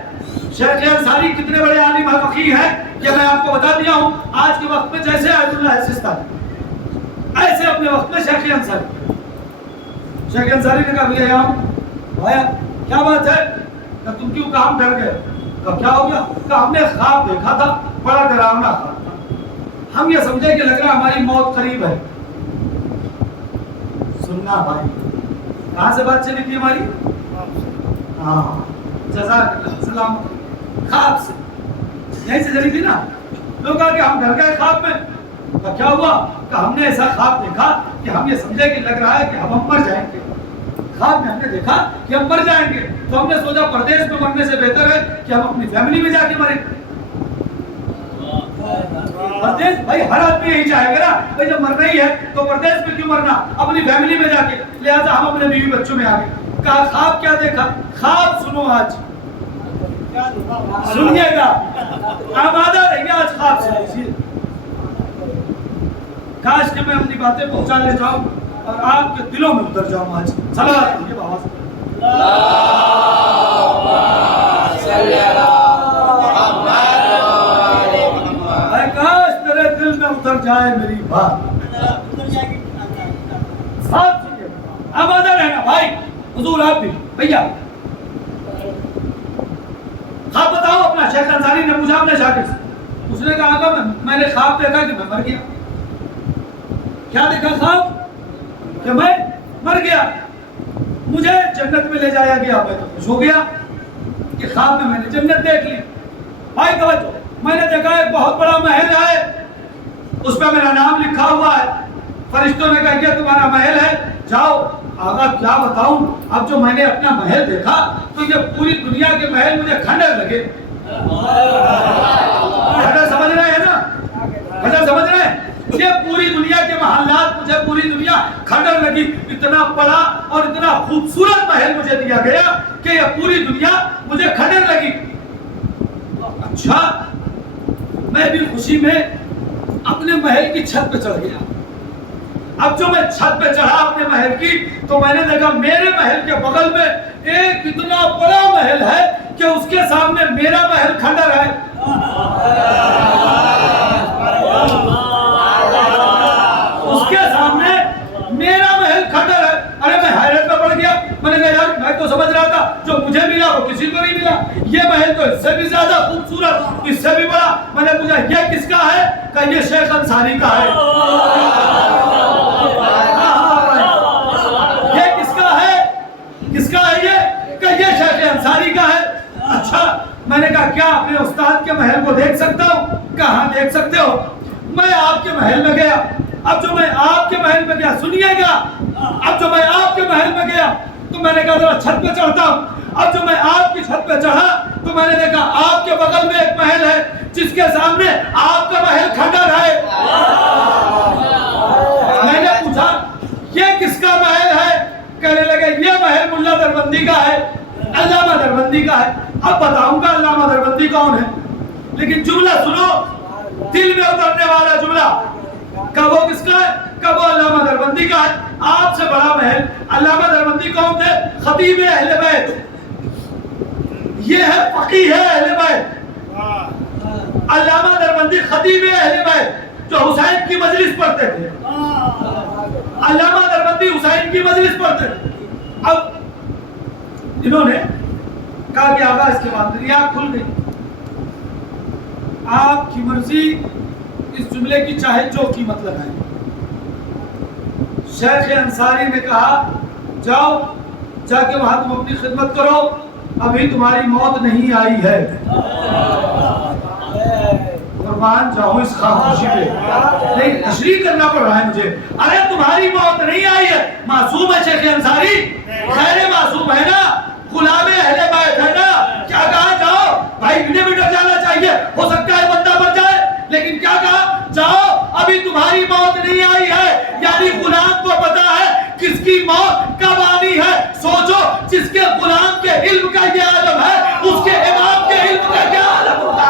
شیخ انصاری کتنے بڑے عالم فقیہ ہیں یہ میں آپ کو بتا دیا ہوں. آج کے وقت میں جیسے آیت اللہ سیستانی ایسے اپنے وقت میں شیخ انصاری. شیخ انصاری نے کہا بھیا بھائی کیا بات ہے؟ کہ تم کیوں کام ڈر گئے؟ کہ کیا ہو گیا؟ کہ ہم نے خواب دیکھا تھا، بڑا ڈراونا خواب تھا، ہم یہ سمجھے کہ لگ رہا ہماری موت قریب ہے. سننا بھائی، کہاں سے بات چلی تھی ہماری؟ ہاں جزاک اللہ سلام. خواب سے یہیں سے چلی تھی نا. لوگ کہا کہ ہم ڈر گئے خواب میں. تو کیا ہوا؟ کہ ہم نے ایسا خواب دیکھا کہ ہم یہ سمجھے کہ لگ رہا ہے کہ ہم مر جائیں گے. خواب میں ہم نے دیکھا کہ ہم مر جائیں گے، تو ہم نے سوچا پردیس میں مرنے سے بہتر ہے کہ ہم اپنی فیملی میں جا کے مریں. پردیس بھائی ہر آدمی یہی چاہے گا نا، بھائی جب مرنا ہی ہے تو پردیس میں کیوں مرنا، اپنی فیملی میں جا کے. لہٰذا ہم اپنے بیوی بچوں میں آ گئے. کہا خواب کیا دیکھا؟ خواب سنو آج سنیے گا، آبادہ رہیے آج خواب سنیے. کاش کہ میں اپنی باتیں پہنچا لے جاؤں اور آپ کے دلوں میں اتر جاؤں. آج صلوات کیجیے بابا سے. کاش تیرے دل میں اتر جائے میری بات. صاحب سنیے، آبادہ رہنا بھائی. حضور آپ بھی بھیا خواب بتاؤ اپنا. شیخ انصاری نے پوچھا اپنے شاگرد سے. اس نے کہا آقا میں نے خواب دیکھا کہ میں مر گیا. کیا دیکھا خواب؟ کہ میں مر گیا. مجھے جنت میں لے جایا گیا. میں تو خوش ہو گیا کہ خواب میں نے جنت دیکھ لی. بھائی توجہ، میں نے دیکھا ایک بہت بڑا محل ہے، اس پہ میرا نام لکھا ہوا ہے. فرشتوں نے کہا یہ تمہارا محل ہے، جاؤ. آقا کیا بتاؤں، اب جو میں نے اپنا محل دیکھا تو یہ پوری دنیا کے محل مجھے کھنڈر لگے. سمجھ رہے ہیں نا؟ سمجھ رہے ہیں؟ یہ پوری دنیا کے محلات مجھے پوری دنیا کھنڈر لگی. اتنا بڑا اور اتنا خوبصورت محل مجھے دیا گیا کہ یہ پوری دنیا مجھے کھنڈر لگی. اچھا میں بھی خوشی میں اپنے محل کی چھت پہ چڑھ گیا. اب جو میں چھت پہ چڑھا اپنے محل کی تو میں نے دیکھا میرے محل کے بغل میں ایک اتنا بڑا محل ہے کہ اس کے سامنے میرا محل کھنڈر ہے. اس کے سامنے میرا محل کھنڈر ہے. ارے میں حیرت میں پڑ گیا. میں نے کہا یار میں تو سمجھ رہا تھا جو مجھے ملا وہ کسی کو نہیں ملا. یہ محل تو اس سے بھی زیادہ خوبصورت، اس سے بھی بڑا. میں نے پوچھا یہ کس کا ہے؟ کہ یہ شیخ انصاری کا ہے. یہ کس کا ہے؟ کس کا ہے یہ؟ کہ یہ شیخ انصاری کا ہے. اچھا میں نے کہا کیا اپنے استاد کے محل کو دیکھ سکتا ہوں؟ کہاں دیکھ سکتے ہو. میں آپ کے محل میں گیا. اب جو میں آپ کے محل میں گیا, سنیے گا, اب جو میں آپ کے محل میں گیا تو میں نے کہا ذرا چھت پہ چڑھتا ہوں. اب جو میں آپ کی چھت پہ چڑھا تو میں نے دیکھا آپ کے بغل میں ایک محل ہے جس کے سامنے آپ کا محل کھنڈر ہے. میں نے پوچھا یہ کس کا محل ہے؟ کہنے لگے یہ محل ملا دربندی کا ہے, علامہ دربندی کا ہے. اب بتاؤں گا علامہ دربندی کون ہے, لیکن جملہ سنو, دل میں اترنے والا جملہ. کب وہ کس کا ہے؟ کب وہ علامہ دربندی کا ہے. آپ سے بڑا محل. علامہ دربندی کون تھے؟ خطیب اہل بیت. یہ ہے فقیہ اہل بیت. علامہ دربندی خطیب اہل بیت جو حسین کی مجلس پڑھتے تھے. علامہ دربندی حسین کی مجلس پڑھتے تھے. اب انہوں نے کہا کہ آقا اس کے بعد میری آنکھ کھل گئی. آپ کی مرضی, اس جملے کی چاہے جو قیمت لگائیں. شیخ انصاری نے کہا جاؤ جا کے وہاں تم اپنی خدمت کرو, ابھی تمہاری موت نہیں آئی ہے. قربان جاؤں اس خاموشی پہ, نہیں تشریح کرنا پڑ رہا ہے مجھے. ارے تمہاری موت نہیں آئی ہے, معصوم ہے شیخ انصاری, خیر معصوم ہے نا, غلام اہل بیت ہے نا. کیا کہا جاؤ بھائی, انہیں بھی ڈر جانا چاہیے, ہو سکتا ہے بندہ مر جائے, لیکن کیا کہا جاؤ ابھی تمہاری موت نہیں آئی ہے. یعنی غلام کو پتا ہے کس کی موت کب آنی ہے. سوچو جس کے غلام کے علم کا یہ عالم ہے, اس کے امام کے علم کا کیا عالم ہوگا.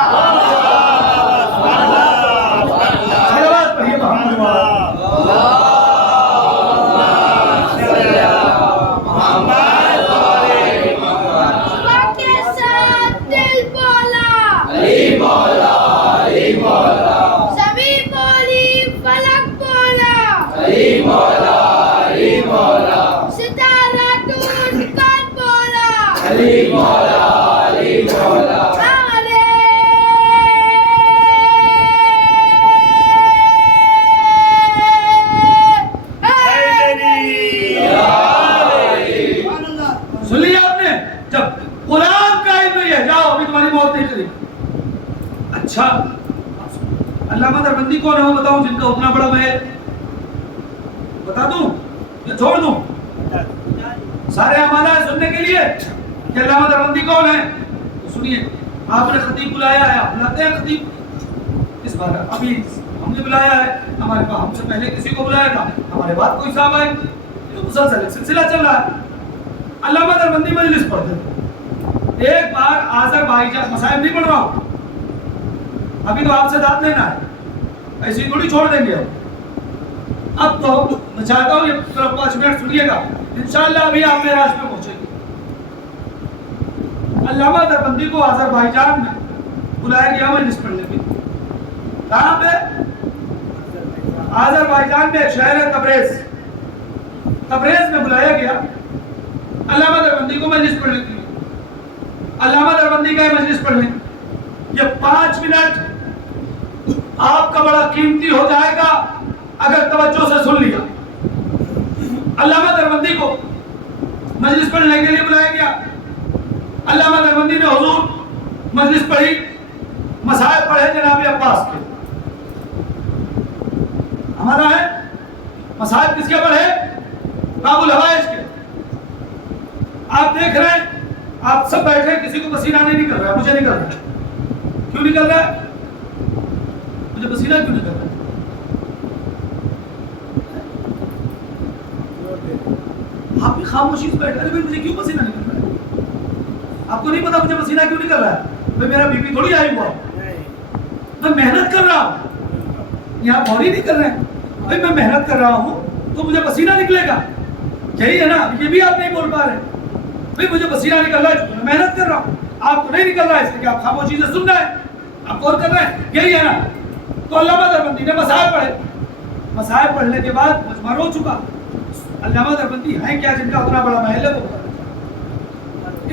صلوات پڑھیے محمد صبح کے ساتھ دل بولا, علی مولا, علی مولا, زمین بولی, فلک بولا, علی مولا, علی مولا, ستارہ ٹوٹ کر بولا, علی مولا, علی مولا. سن لیا آپ نے, جب غلام کا علم یہ ہے جاؤ ابھی تمہاری موت نہیں کری. اچھا علامہ دربندی کون ہے وہ بتاؤں, جن کا اتنا بڑا محل, بتا دوں یا چھوڑ دوں؟ سارے آمادہ ہیں سننے کے لیے کہ علامہ دربندی کون ہے. تو سنیے, آپ نے خطیب بلایا ہے, آپ بلاتے ہیں خطیب اس بار, ابھی ہم نے بلایا ہے, ہمارے پاس ہم سے پہلے کسی کو بلایا تھا, ہمارے بعد کوئی صاحب آئے, یہ مسلسل ایک سلسلہ چل رہا ہے. علامہ دربندی مجلس پڑھتے تھے. ایک بار آذر بھائی جان, مسائل نہیں پڑھ رہا ہوں ابھی, تو آپ سے داد لینا ہے, ایسے ہی تھوڑی چھوڑ دیں گے. اب تو میں چاہتا ہوں یہ 5 منٹ سنیے گا, انشاءاللہ ابھی آپ میرے راج میں پہنچے گی. علامہ دربندی کو آذربائیجان میں بلایا گیا مجلس پڑھنے کے لیے. کہاں پہ؟ آذربائیجان میں ایک شہر ہے تبریز. تبریز میں بلایا گیا علامہ دربندی کو مجلس پڑھنے کے لیے. علامہ دربندی کا مجلس پڑھنے, یہ 5 منٹ آپ کا بڑا قیمتی ہو جائے گا اگر توجہ سے سن لیا. علامہ دربندی کو مجلس پڑھنے کے لیے بلایا گیا. علامہ دربندی نے حضور مجلس پڑھی, مسائل پڑھے جناب عباس کے. ہمارا ہے مسائل کس کے پڑھے؟ باب الحوائج کے. آپ دیکھ رہے ہیں, آپ سب بیٹھے, کسی کو پسینہ نہیں نکل رہا ہے, مجھے نکل رہا ہے. کیوں نکل رہا ہے؟ مجھے پسینہ کیوں نکل رہا ہے؟ آپ بھی خاموشی سے بیٹھے, ارے مجھے کیوں پسینہ نکل رہا ہے؟ آپ کو نہیں پتا مجھے پسینہ کیوں نکل رہا ہے؟ بھائی میرا بی پی تھوڑی ہائی ہوا, میں محنت کر رہا ہوں, یہاں بوری نہیں کر رہے ہیں. بھائی میں محنت کر رہا ہوں تو مجھے پسینہ نکلے گا, یہی ہے نا. یہ بھی آپ نہیں بول پا رہے, بھائی مجھے پسینہ نکل رہا ہے, میں محنت کر رہا ہوں. آپ کو نہیں نکل رہا ہے اس لیے کہ آپ خاموشی سے سن رہے ہیں, آپ غور کر رہے ہیں, یہی ہے نا. تو علامہ دربندی نے مسائل پڑھے. مسائل پڑھنے کے بعد مجمع ہو چکا. علامہ دربندی ہیں کیا جن کا اتنا بڑا محل ہے, وہ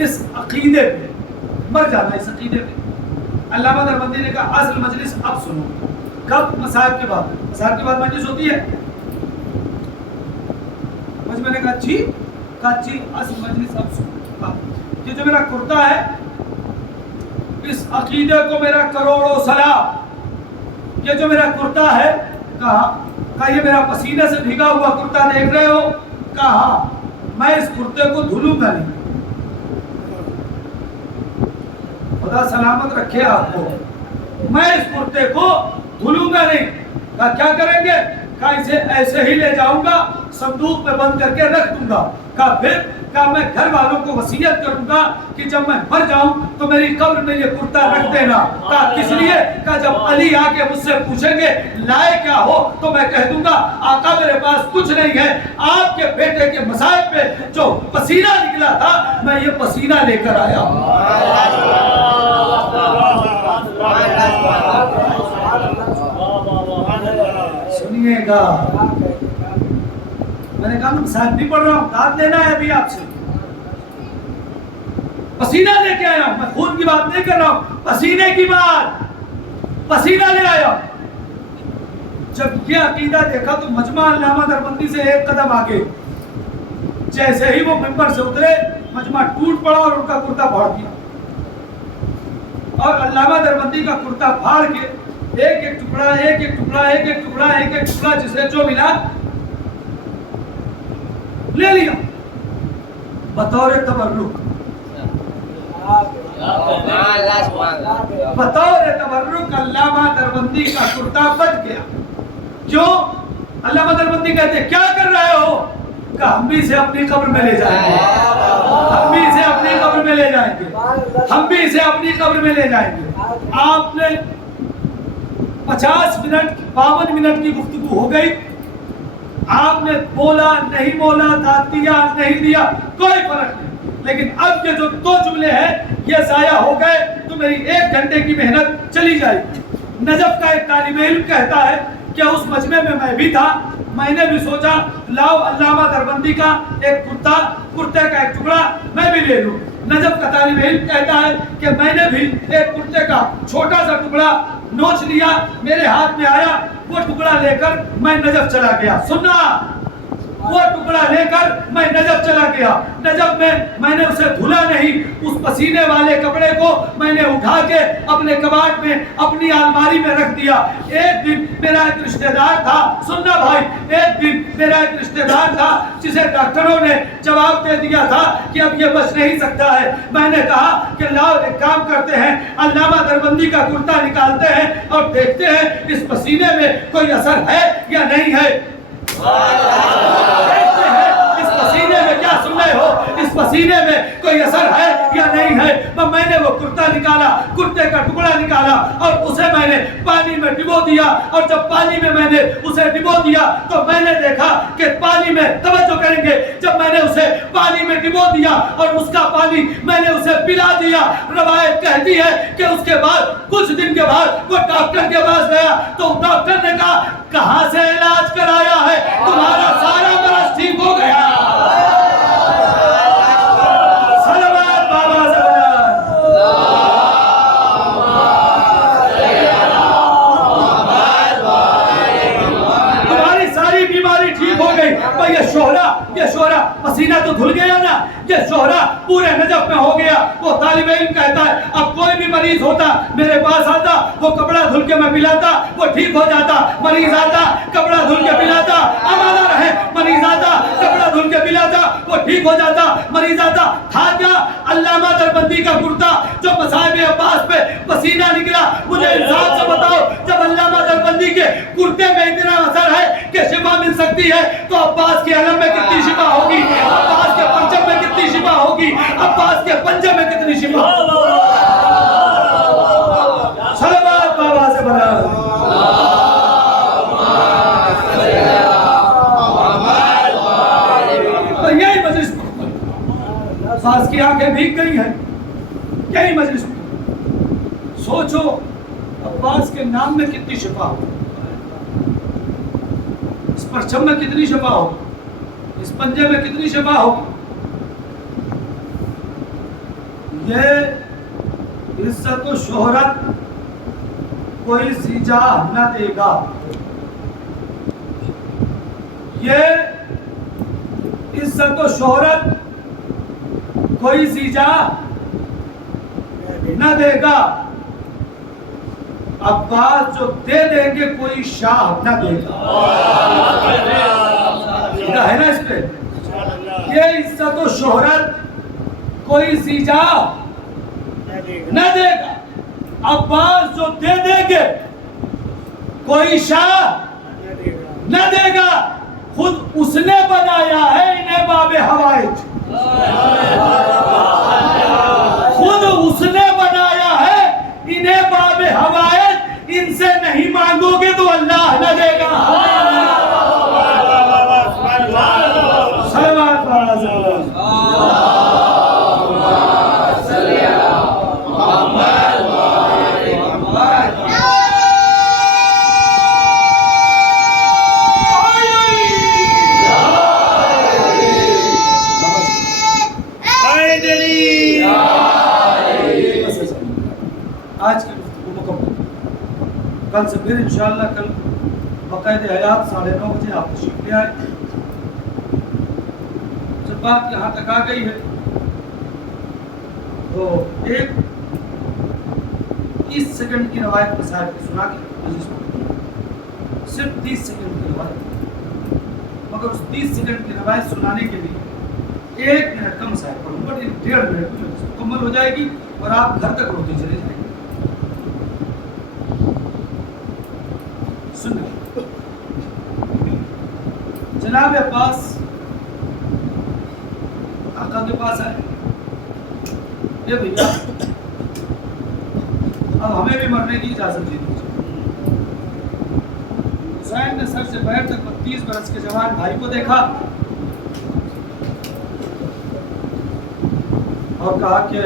اس عقیدے پہ مر جانا, اس عقیدے پہ. علامہ دربندی نے کہا اصل مجلس اب سنو. کب؟ مسائل کے بعد. مسائل کے بعد مجلس ہوتی ہے. میں نے کہا جی اصل مجلس اب سنو. یہ جو میرا کرتا ہے, اس عقیدے کو میرا کروڑوں سلام. یہ جو میرا کرتا ہے، کہا یہ میرا پسینے سے بھیگا ہوا کرتا دیکھ رہے ہو؟ کہا میں اس کرتے کو دھلوں گا نہیں۔ خدا سلامت رکھے آپ کو، میں اس کرتے کو دھلوں گا نہیں۔ کہا کیا کریں گے؟ کہا اسے ایسے ہی لے جاؤں گا، صندوق میں بند کر کے رکھ دوں گا۔ کہا پھر؟ کہا میں گھر والوں کو وصیت کروں گا کہ جب میں مر جاؤں تو میری قبر میں یہ کرتا رکھ دینا۔ کہا کس لیے؟ کہا جب علی آ کے مجھ سے پوچھیں گے لائے کیا ہو تو میں کہہ دوں گا آقا میرے پاس کچھ نہیں ہے، آپ کے بیٹے کے مصائب پہ جو پسینہ نکلا تھا میں یہ پسینہ لے کر آیا ہوں۔ سنیے گا، میں نے کہا میں صاحب نہیں پڑھ رہا ہوں، داد لینا ہے ابھی آپ سے۔ پسینہ لے کے آیا ہوں، میں خون کی بات نہیں کر رہا ہوں، پسینے کی بات، پسینہ لے آیا۔ جب یہ عقیدہ دیکھا تو مجمع علامہ دیوبندی سے ایک قدم آگے، جیسے ہی وہ ممبر سے اترے مجمع ٹوٹ پڑا اور ان کا کرتا پھاڑ دیا، اور علامہ دیوبندی کا کرتا پھاڑ کے ایک ایک ٹکڑا ایک ایک ٹکڑا ایک ایک ٹکڑا ایک ایک ٹکڑا جسے جو ملا لے لیا بطور تبرک، بطور تبرک علامہ دیوبندی کا کرتا بچ گیا۔ کیوں؟ علامہ دیوبندی کہتے کیا کر رہے ہو؟ کہ ہم بھی اسے اپنی قبر میں لے جائیں گے، ہم بھی اسے اپنی قبر میں لے جائیں گے، ہم بھی اسے اپنی قبر میں لے جائیں گے۔ آپ نے 50 منٹ 52 منٹ کی گفتگو ہو گئی، آپ نے بولا نہیں بولا، داد دیا نہیں دیا، کوئی فرق نہیں، لیکن اب یہ جو 2 جملے ہیں یہ ضائع ہو گئے تو میری 1 گھنٹے کی محنت چلی جائے گی۔ نجف کا ایک طالب علم کہتا ہے کہ اس مجمع میں بھی تھا، میں نے بھی سوچا لاؤ علامہ دیوبندی کا ایک کرتے کا ایک ٹکڑا میں بھی لے لوں۔ نجف کا طالب علم کہتا ہے کہ میں نے بھی ایک کرتے کا چھوٹا سا ٹکڑا نوچ لیا، میرے ہاتھ میں آیا، وہ ٹکڑا لے کر میں نجف چلا گیا۔ سننا، وہ ٹکڑا لے کر میں نجف چلا گیا۔ نجف میں نے اسے دھلا نہیں، اس پسینے والے کپڑے کو میں نے اٹھا کے اپنے کباڑ میں اپنی الماری میں رکھ دیا۔ ایک دن میرا ایک رشتہ دار تھا، سننا بھائی، ایک دن میرا ایک رشتہ دار تھا جسے ڈاکٹروں نے جواب دے دیا تھا کہ اب یہ بچ نہیں سکتا ہے۔ میں نے کہا کہ لاؤ ایک کام کرتے ہیں، علامہ دیوبندی کا کرتا نکالتے ہیں اور دیکھتے ہیں اس پسینے میں کوئی اثر ہے یا نہیں ہے۔ دیکھتے ہیں اس پسینے میں، کیا سن رہے ہو، اس پسینے میں کوئی اثر ہے یا نہیں ہے۔ میں نے وہ کرتا نکالا، کرتے کا ٹکڑا نکالا اور اسے میں نے پانی میں ڈبو دیا، اور جب پانی میں نے اسے ڈبو دیا تو میں نے دیکھا کہ پانی میں، توجہ کریں گے، جب میں نے اسے پانی میں ڈبو دیا اور اس کا پانی میں نے اسے پلا دیا، روایت کہتی ہے کہ اس کے بعد کچھ دن کے بعد وہ ڈاکٹر کے پاس گیا تو ڈاکٹر نے کہا کہاں سے علاج کرایا ہے، تمہارا سارا مرض ٹھیک ہو گیا۔ صلوات بابا سے تمہاری ساری بیماری ٹھیک ہو گئی۔ بھئی یہ شہرہ پسینہ تو دھل گیا نا، یہ شہرہ پورے نجف میں ہو گیا۔ وہ طالب علم کہتا ہے اب کوئی بھی مریض ہوتا میرے پاس آتا، وہ کپڑا دھل کے میں پلاتا، وہ ٹھیک ہو جاتا۔ مریض آتا، کپڑا دھل کے پلاتا، آمادہ رہے، مریض آتا، کپڑا دھل کے پلاتا، وہ ٹھیک ہو جاتا۔ مریض آتا تھا کیا؟ علامہ دیوبندی کا کرتا جو مصائب عباس پہ پسینہ نکلا۔ مجھے انصاف سے بتاؤ، جب علامہ دیوبندی کے کرتے میں اتنا اثر ہے کہ شفا مل سکتی ہے تو عباس کے علم میں کتنی شفا ہوگی، عباس کے پنجم میں کتنی شفا ہوگی، عباس کے پنجم میں کتنی شفا ہوگی۔ صلوات بابا سے بنا تو یہی مجلس خاص کی آنکھیں بھیگ گئی ہیں، یہی مجلس سوچو عباس کے نام میں کتنی شفا ہو، اس پرچم میں کتنی شفا ہو، اس پنجے میں کتنی شفا ہو۔ یہ عزت و شہرت کوئی زیجا نہ دے گا، یہ عزت و شہرت کوئی زیجا نہ دے گا۔ عباس جو دے دیں گے کوئی شاہ نہ دے گا. ہے نا اس پہ یہ عزت و شہرت کوئی زیجا نہ دے گا. عباس جو دے دیں گے کوئی شاہ نہ دے گا. خود اس نے بنایا ہے انہیں باب حوائج. خود اس نے بنایا ہے انہیں باب حوائج. ان سے نہیں مانگو گے تو اللہ نہ دے گا. آج کی گفتگو مکمل. کل سے پھر انشاءاللہ کل بقید حیات 9:30 بجے آپ تشریف لے آئے. جب بات یہاں تک آ گئی ہے تو ایک 30 سیکنڈ کی روایت مسائل کی سنا کے عزیز کو صرف 30 سیکنڈ کی روایت, مگر اس 30 سیکنڈ کی روایت سنانے کے لیے 1 منٹ کا مسائل پڑھوں گا. 1.5 منٹ میں مکمل ہو جائے گی اور آپ گھر تک روتے چلے جائیں گے. جناب عباس آقا کے پاس آئے. یہ بھیا اب ہمیں بھی مرنے کی اجازت دے دیجیے. حسین نے سر سے پیر تک 32 برس کے جوان بھائی کو دیکھا اور کہا کہ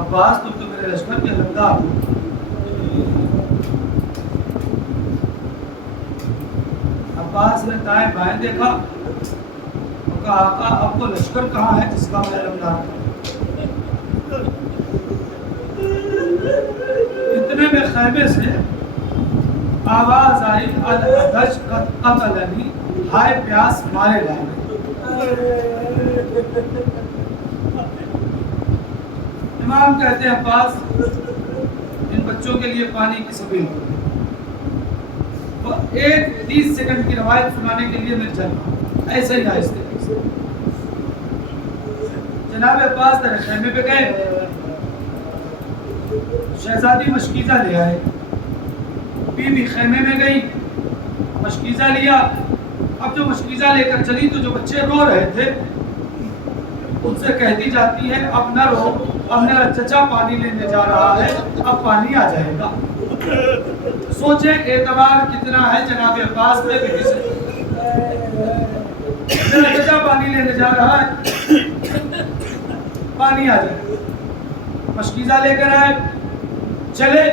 عباس تم تو میرے لشکر کے علمدار ہو. عباس نے دائیں بائیں دیکھا اور کہا آقا اب وہ لشکر کہاں ہے جس کا میں علمدار ہوں. اتنے میں خیمے سے آواز آئی الحدش قد قتلنی, ہائے پیاس مارے لائے. امام کہتے ہیں عباس ان بچوں کے لیے پانی کی سبیل کرو. ایک 30 سیکنڈ کی روایت سنانے کے لیے میں چل رہا ہوں ایسے ہی آہستہ. جناب عباس در خیمے پہ گئے, شہزادی مشکیزہ لے آئے. بی بی خیمے میں گئی, مشکیزہ لیا. اب جو مشکیزہ لے کر چلی تو جو بچے رو رہے تھے ان سے کہتی جاتی ہے اب نہ رو, اب میرا چچا پانی لینے جا رہا ہے, اب پانی آ جائے گا. سوچیں اعتبار کتنا ہے جناب عباس میں بیٹی سے. میرا چچا پانی لینے جا رہا ہے, پانی آ جائے. مشکیزہ لے کر آئے, چلے.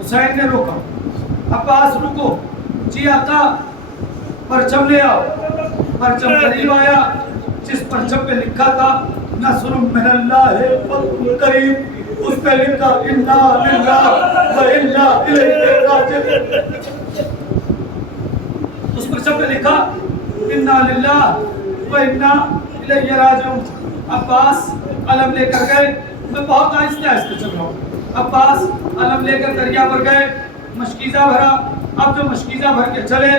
حسین نے روکا, عباس رکو. جی آقا پرچم لے آؤ. پرچم قریب آیا جس پرچم پہ لکھا تھا نصر من اللہ فتح قریب, اس پہ لکھا انا للہ و انا الیہ راجعون. اس پرچم پہ لکھا انا للہ و انا الیہ راجعون. عباس علم لے کر گئے. میں بہت آہستہ آہستہ چل رہا ہوں. عباس علم لے کر دریا پر گئے, مشکیزہ بھرا. اب جو مشکیزہ بھر کے چلے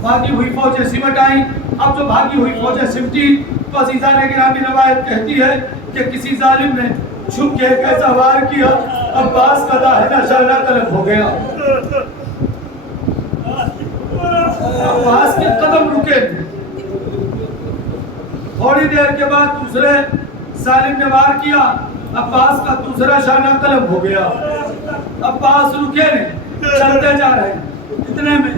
بھاگی ہوئی فوجیں سمٹ آئیں. اب جو بھاگی ہوئی فوجیں سمٹی تو عزیزان گرامی روایت کہتی ہے کہ کسی ظالم نے چھپ کے ایک ایسا وار کیا, عباس کا داہنا شانہ طلب ہو گیا. عباس کے قدم رکے. تھوڑی دیر کے بعد دوسرے ظالم نے وار کیا, عباس کا دوسرا شانہ طلب ہو گیا. عباس رکے نہیں, چلتے جا رہے ہیں. اتنے میں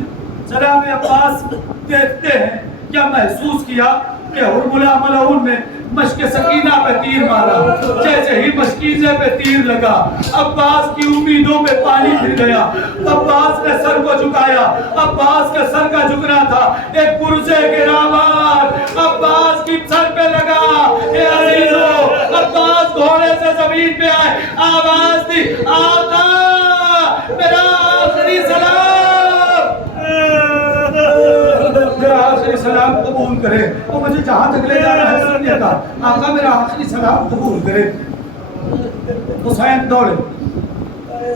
جناب عباس دیکھتے ہیں کیا محسوس کیا کہ حرملہ ملعون نے مشک سکینہ پہ تیر مارا. جیسے ہی مشکیزے پہ تیر لگا عباس کی امیدوں پہ پانی پھر گیا. عباس نے سر کو جھکایا. عباس کے سر کا جھکنا تھا, ایک پرزے گراوار عباس کی سر پہ لگا. اے عزیزو, عباس گھوڑے سے زمین پہ آئے, آواز دی آقا میرا آخری سلام, میرا آخری سلام قبول کرے. وہ مجھے جہاں تک لے جا رہا ہے سنیے گا. آقا میرا آخری سلام قبول کرے. حسین دوڑے,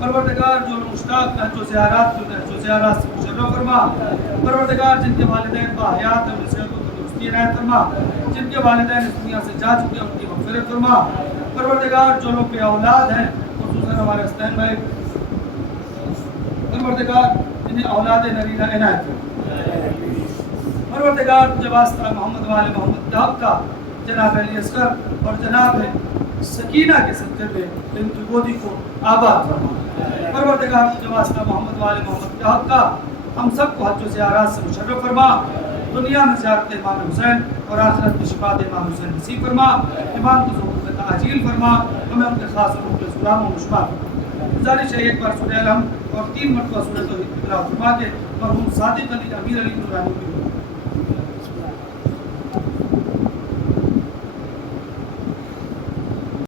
پروردگار جو مشتاق ہیں جو زیارات سے مشرف فرما. پروردگار جن کے والدین باحیات ہیں انہیں صحت و تندرستی عنایت فرما. جن کے والدین اس دنیا سے جا چکے ہیں ان کی مغفرت فرما. پروردگار جو لوگ بے اولاد ہیں خصوصاً ہمارے حسین بھائی, پروردگار جنہیں اولاد نرینہ عنایت فرما. پروردگار تجھے واسطہ محمد وآل محمد حق کا جناب علی اصغر اور جناب سکینہ کے صدقے پہ ان کی گودی کو آباد فرما. پروردگار تجھے واسطہ محمد وآل محمد کے حق کا ہم سب کو حج و زیارات سے مشرف فرما. دنیا میں زیارت امام حسین اور آخرت میں شفاعت امام حسین نصیب فرما. امام کو ظہور میں تعجیل فرما. ہمیں ان کے خاص روح کے غلاموں میں شمار فرما. گزارش ہے ایک بار سورہ الحمد اور 3 مرتبہ سورۃ توحید کی تلاوت فرما کے مرحوم صادق علی امیر علی نورانی کی